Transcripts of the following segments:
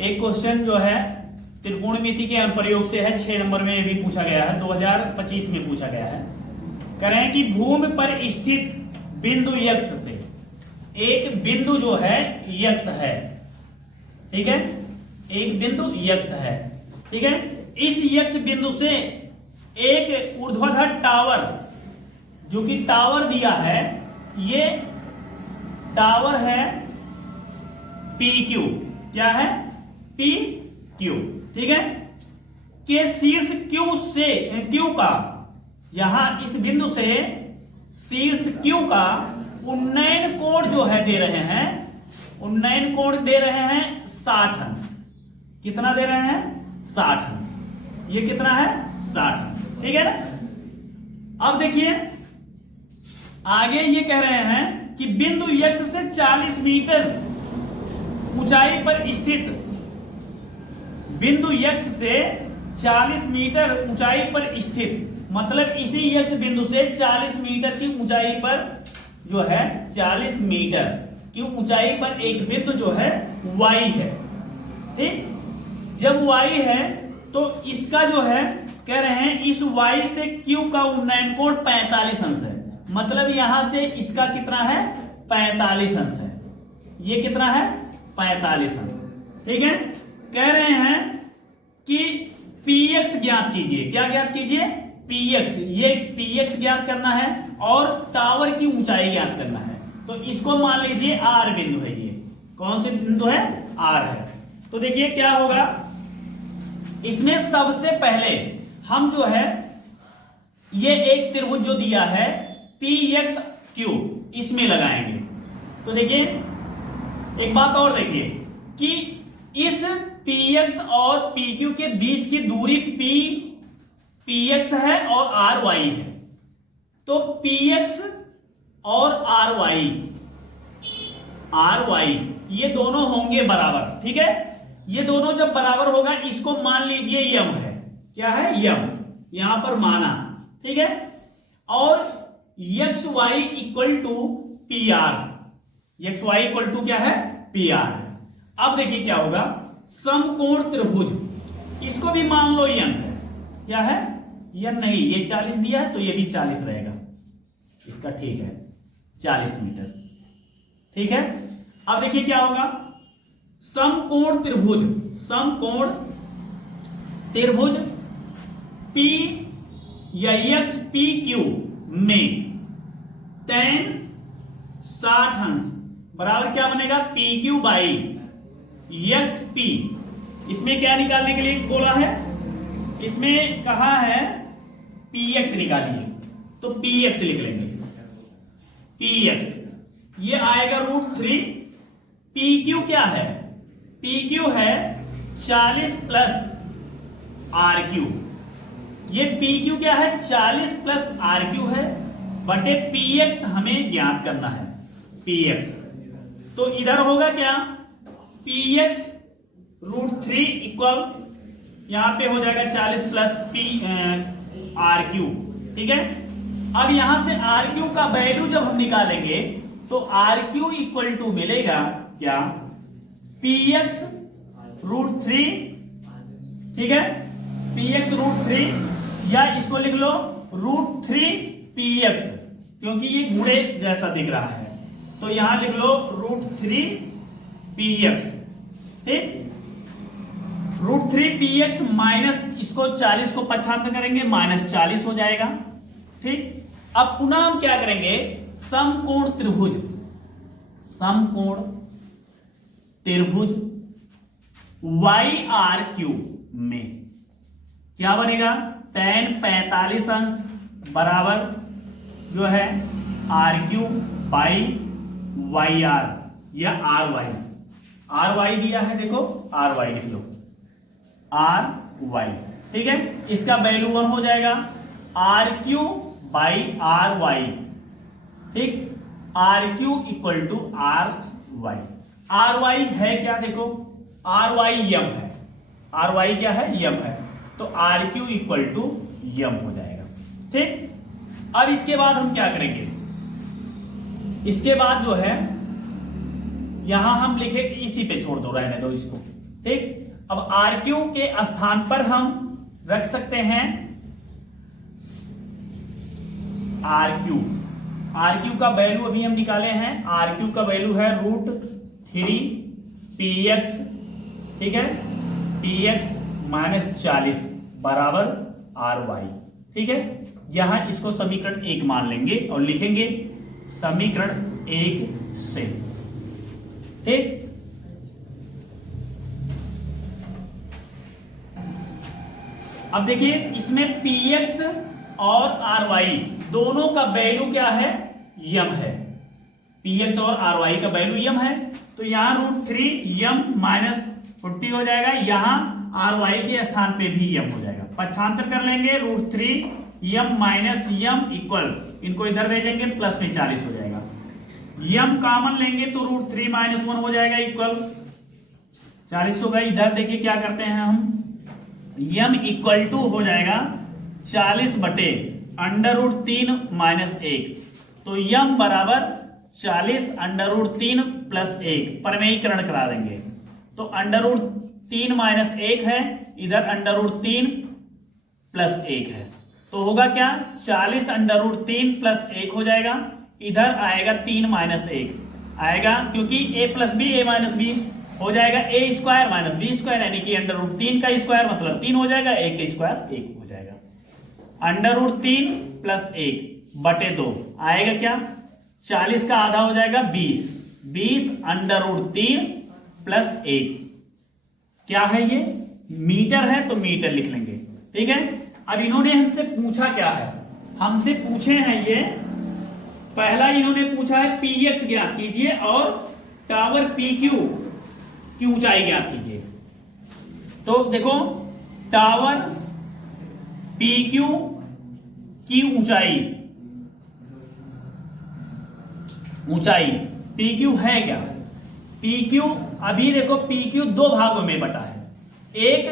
एक क्वेश्चन जो है त्रिकोणमिति के अनुप्रयोग से है, 6 नंबर में ये भी पूछा गया है, 2025 में पूछा गया है। करें कि भूमि पर स्थित बिंदु यक्ष से एक बिंदु जो है यक्ष है, ठीक है, एक बिंदु यक्ष है, ठीक है। इस यक्ष बिंदु से एक ऊर्ध्वाधर टावर, जो कि टावर दिया है, ये टावर है PQ, क्या है PQ, ठीक है, के शीर्ष Q का, यहां इस बिंदु से शीर्ष Q का उन्नयन कोण जो है दे रहे हैं, उन्नयन कोण दे रहे हैं 60 अंश। कितना दे रहे हैं? 60 अंश। ये कितना है? 60 अंश, ठीक है ना। अब देखिए आगे ये कह रहे हैं कि बिंदु यक्ष से 40 मीटर ऊंचाई पर स्थित, बिंदु यक्ष से 40 मीटर ऊंचाई पर स्थित, मतलब इसी यक्ष बिंदु से 40 मीटर की ऊंचाई पर जो है, 40 मीटर की ऊंचाई पर एक बिंदु जो है Y है, ठीक। जब Y है तो इसका जो है कह रहे हैं इस Y से Q का उन्नयन कोण 45 अंश है, मतलब यहां से इसका कितना है? 45 अंश है। ये कितना है? 45 अंश, ठीक है। कह रहे हैं कि PX ज्ञात कीजिए। क्या ज्ञात कीजिए? PX, ये PX ज्ञात करना है और टावर की ऊंचाई ज्ञात करना है। तो इसको मान लीजिए R बिंदु है। ये कौन सी बिंदु है? R है। तो देखिए क्या होगा, इसमें सबसे पहले हम जो है ये एक त्रिभुज जो दिया है PXQ, इसमें लगाएंगे। तो देखिए एक बात और देखिए कि इस PX और PQ के बीच की दूरी PX है और RY है। तो PX और RY ये दोनों होंगे बराबर, ठीक है। ये दोनों जब बराबर होगा, इसको मान लीजिए यम है। क्या है? यम, यहां पर माना, ठीक है। और XY equal to PR, XY equal to क्या है? PR है। अब देखिए क्या होगा, समकोण त्रिभुज, इसको भी मान लो यम है। क्या है? यम नहीं, ये 40 दिया है तो ये भी 40 रहेगा, इसका ठीक है 40 मीटर, ठीक है। अब देखिए क्या होगा, समकोण त्रिभुज, समकोण त्रिभुज P या XPQ में tan 60 अंश बराबर क्या बनेगा? PQ by XP। इसमें क्या निकालने के लिए बोला है? इसमें कहा है PX निकालिए, तो PX लिख लेंगे। PX ये आएगा √3। PQ क्या है? PQ है 40 प्लस RQ। ये PQ क्या है? 40 प्लस RQ है, बटे PX हमें ज्ञात करना है। PX तो इधर होगा क्या? PX √3 इक्वल, यहां पे हो जाएगा 40 प्लस RQ, ठीक है। अब यहां से RQ का वैल्यू जब हम निकालेंगे तो RQ इक्वल टू मिलेगा क्या? PX √3, ठीक है, PX √3, या इसको लिख लो √3 PX, क्योंकि ये गुणे जैसा दिख रहा है, तो यहां लिख लो √3 PX, ठीक। √3 PX माइनस इसको 40 को पक्षांतर करेंगे, -40 हो जाएगा, ठीक। अब पुनः हम क्या करेंगे, समकोण त्रिभुज, समकोण त्रिभुज YRQ में क्या बनेगा? tan 45 अंश बराबर जो है RQ बाई YR या RY दिया है, देखो RY लिख लो, RY, ठीक है। इसका वैल्यू 1 हो जाएगा, RQ बाई RY, ठीक। RQ equal to RY। RY है क्या? देखो RY यम है, RY क्या है? यम है, तो RQ इक्वल टू यम हो जाएगा, ठीक। अब इसके बाद हम क्या करेंगे, इसके बाद जो है यहां हम लिखे, इसी पे छोड़ दो, रहने दो इसको, ठीक। अब आर क्यू के स्थान पर हम रख सकते हैं आर क्यू। आर क्यू का वैल्यू अभी हम निकाले हैं, आर क्यू का वैल्यू है √3 px, ठीक है, px -40 बराबर ry, ठीक है। यहां इसको समीकरण 1 मान लेंगे और लिखेंगे समीकरण 1 से, ठीक। अब देखिए इसमें px और ry दोनों का वैल्यू क्या है, यम है। px और ry का वैल्यू यम है, तो यहां √3 यम -40 हो जाएगा, यहां ry के स्थान पे भी यम हो जाएगा। पक्षांतर कर लेंगे, √3 यम माइनस यम इक्वल, इनको इधर भेजेंगे प्लस में 40 हो जाएगा। यम कॉमन लेंगे तो √3 - 1 हो जाएगा इक्वल 40 होगा। इधर देखिए क्या करते हैं हम, यम इक्वल टू हो जाएगा 40 बटे √3 - 1, तो यम बराबर 40 √3 + 1, परमेयीकरण करा देंगे तो √3 - 1 है, इधर √3 + 1 है, तो होगा क्या 40 √3 + 1 हो जाएगा, इधर आएगा 3 - 1 आएगा, क्योंकि a + b a - b हो जाएगा, a² - b² यानी कि √3 का स्क्वायर मतलब 3 हो जाएगा, a का स्क्वायर 1 हो जाएगा। √3 + 1 बटे 2 आएगा क्या, 40 का आधा हो जाएगा 20, 20 √3 + 1 क्या है, ये मीटर है तो मीटर लिख लेंगे, ठीक है। अब इन्होंने हमसे पूछा क्या है, हमसे पूछे हैं ये, पहला इन्होंने पूछा है px ज्ञात कीजिए और टावर pq की ऊंचाई ज्ञात कीजिए। तो देखो टावर pq की ऊंचाई pq है क्या, pq अभी देखो pq 2 भागों में बटा है, एक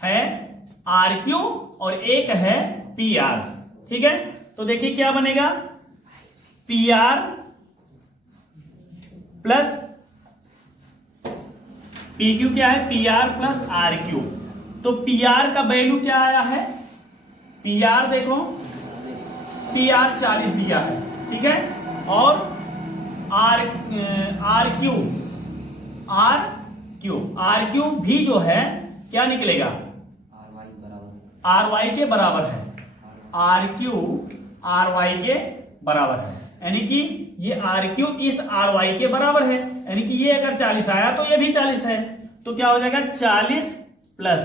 है rq और एक है pr, ठीक है। तो देखिए क्या बनेगा, pr प्लस pq क्या है, pr प्लस rq, तो pr का वैल्यू क्या आया है, pr देखो pr 40 दिया है, ठीक है, और rq भी जो है क्या निकलेगा, ry के बराबर है, rq ry के बराबर है, यानी कि ये rq इस ry के बराबर है, यानी कि ये अगर 40 आया तो ये भी 40 है, तो क्या हो जाएगा 40 प्लस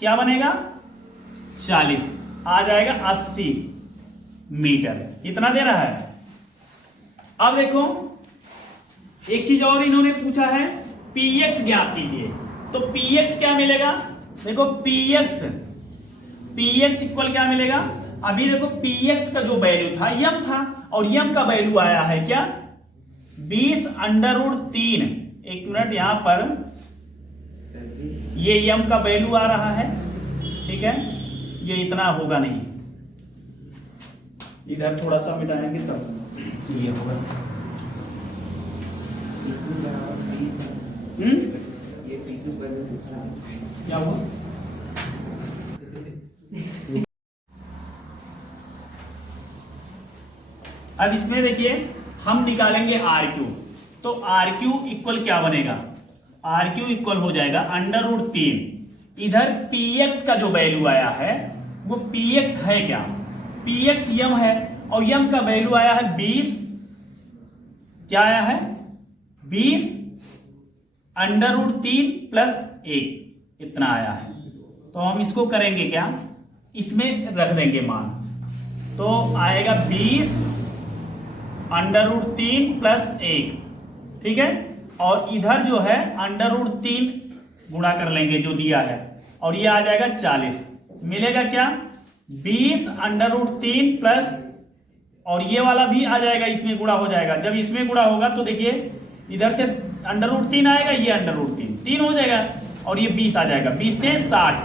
क्या बनेगा 40 आ जाएगा 80 मीटर, इतना दे रहा है। अब देखो एक चीज और इन्होंने पूछा है, px ज्ञात कीजिए, तो px क्या मिलेगा, देखो px इक्वल क्या मिलेगा, अभी देखो px का जो वैल्यू था यम था, और यम का वैल्यू आया है क्या 20 √3, एक मिनट यहां पर ये यम का वैल्यू आ रहा है, ठीक है, ये इतना होगा नहीं, इधर थोड़ा सा मिटाएंगे तब ये होगा, क्या हुआ, अब इसमें देखिए हम निकालेंगे RQ, तो RQ इक्वल क्या बनेगा, RQ इक्वल हो जाएगा √3, इधर px का जो वैल्यू आया है वो px है क्या, px यम है और यम का वैल्यू आया है 20, क्या आया है 20 √3 + 1 इतना आया है, तो हम इसको करेंगे क्या, इसमें रख देंगे मान, तो आएगा 20 √3 + 1, ठीक है, और इधर जो है √3 गुणा कर लेंगे जो दिया है, और ये आ जाएगा 40, मिलेगा क्या 20 √3 प्लस, और ये वाला भी आ जाएगा, इसमें गुणा हो जाएगा, जब इसमें गुणा होगा तो देखिए इधर से √3 आएगा, ये √3 3 हो जाएगा, और ये 20 आ जाएगा, 20 × 60,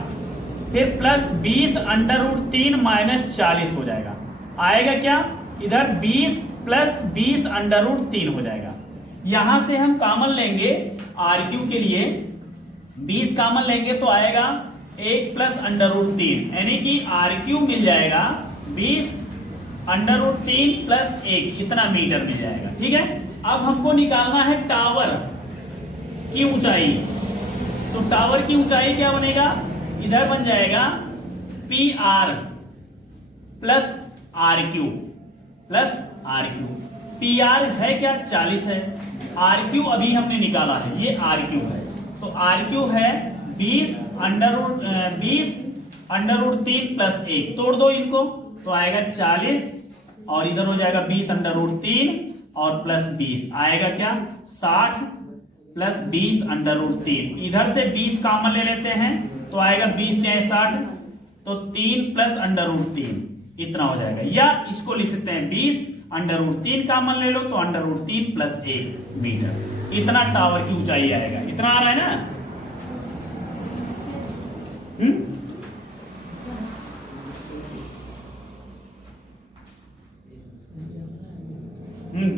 फिर प्लस 20 √3 - 40 हो जाएगा, आएगा क्या इधर 20 + 20 √3 हो जाएगा। यहां से हम कॉमन लेंगे RQ के लिए 20 कॉमन लेंगे तो आएगा 1 प्लस अंडर रूट 3, यानी कि RQ मिल जाएगा 20 अंडर रूट 3 प्लस 1, इतना मीटर मिल जाएगा। ठीक है, अब हमको निकालना है टावर की ऊंचाई। तो टावर की ऊंचाई क्या बनेगा, इधर बन जाएगा PR plus RQ plus RQ। PR है क्या, 40 है। RQ अभी हमने निकाला है, ये RQ है। तो RQ है 20 अंडर रूट 3 प्लस 1, तोड़ दो इनको तो आएगा 40, और इधर हो जाएगा 20 अंडर रूट 3 और प्लस 20 आएगा क्या 60 प्लस 20 अंडर रूट 3। इधर से 20 कॉमन ले लेते हैं तो आएगा 20 × 60, तो 3 प्लस अंडर रूट 3 इतना हो जाएगा। या इसको लिख सकते हैं 20 अंडर रूट 3 कॉमन ले लो तो अंडर रूट 3 प्लस 1 मीटर, इतना टावर की ऊंचाई आएगा। इतना आ रहा है ना?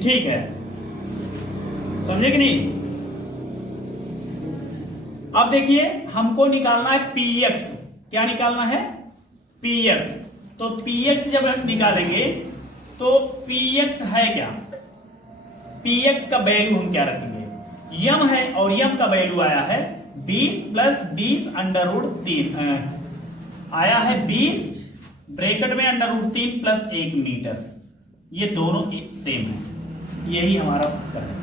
ठीक है, समझे कि नहीं? अब देखिए हमको निकालना है px। क्या निकालना है? px। तो px जब हम निकालेंगे तो px है क्या, px का वैल्यू हम क्या रखेंगे, यम है, और यम का वैल्यू आया है 20 प्लस 20 अंडर रूट 3 आया है 20 ब्रैकेट में अंडर रूट 3 प्लस 1 मीटर। ये दोनों सेम है, यही हमारा उत्तर है।